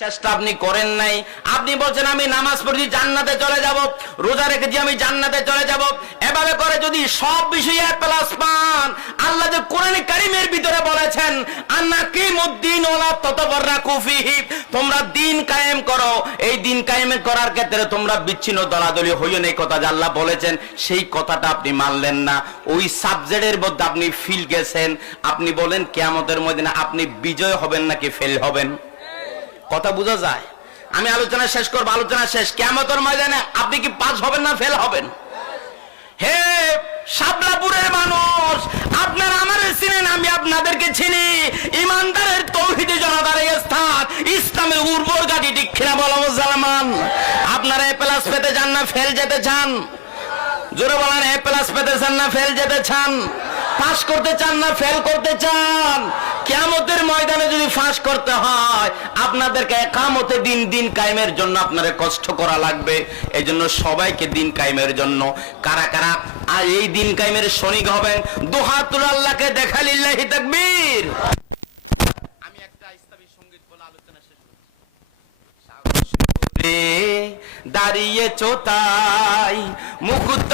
চেষ্টা আপনি করেন নাই। আপনি বলছেন আমি নামাজ পড়ছি জান্নাতে চলে যাব, রোজা রেখেছি আমি জান্নাতে চলে যাব। এভাবে করে যদি সব বিষয়ে প্লাস পান, আল্লাহ যে কোরআনে কারীমের ভিতরে বলেছেন আনাকিমুদ্দিন ওয়ালা তাতাফাররাকু ফীহি, তোমরা দিন কায়েম করো, এই দিন কায়েম করার ক্ষেত্রে তোমরা বিচ্ছিন্ন দলাদলি হইও না, এই কথা যে আল্লাহ বলেছেন সেই কথাটা আপনি মানলেন না। ওই সাবজেক্টের মধ্যে আপনি ফিল গেছেন। আপনি বলেন কিয়ামতের ময়দানে আপনি বিজয় হবেন নাকি ফেল হবেন? কথা বোঝা যায়? আমি আলোচনা শেষ করব, আলোচনা শেষ। কিয়ামতের ময়দানে আপনি কি পাস হবেন না ফেল হবেন? হে শাপলাপুরের মানুষ, আপনারা আমারে চিনেন, আমি আপনাদেরকে চিনি। ইমানদারের তৌহিদে জনতার স্থান, ইসলামের উর্বর গাড়ি ঠিক কিনা বলো মুসলমান? আপনারা এ প্লাস পেতে চান না ফেল যেতে চান? জোরে বলেন, এ প্লাস পেতে চান না ফেল যেতে চান? পাস করতে চান না ফেল করতে চান? কিয়ামতের ময়দানে যদি ফাঁস করতে হয় আপনাদেরকে একামতে দিন দিন কায়েমের জন্য আপনাদের কষ্ট করা লাগবে। এই জন্য সবাইকে দিন কায়েমের জন্য, কারা কারা আর এই দিন কায়েমের শরিক হবেন দুহাতুল আল্লাহকে দেখা লিল্লাহি তাকবীর। আমি একটা ইসলামী সঙ্গীত বলে আলোচনা শেষ করছি। দাঁড়িয়ে চোতাই মুকুট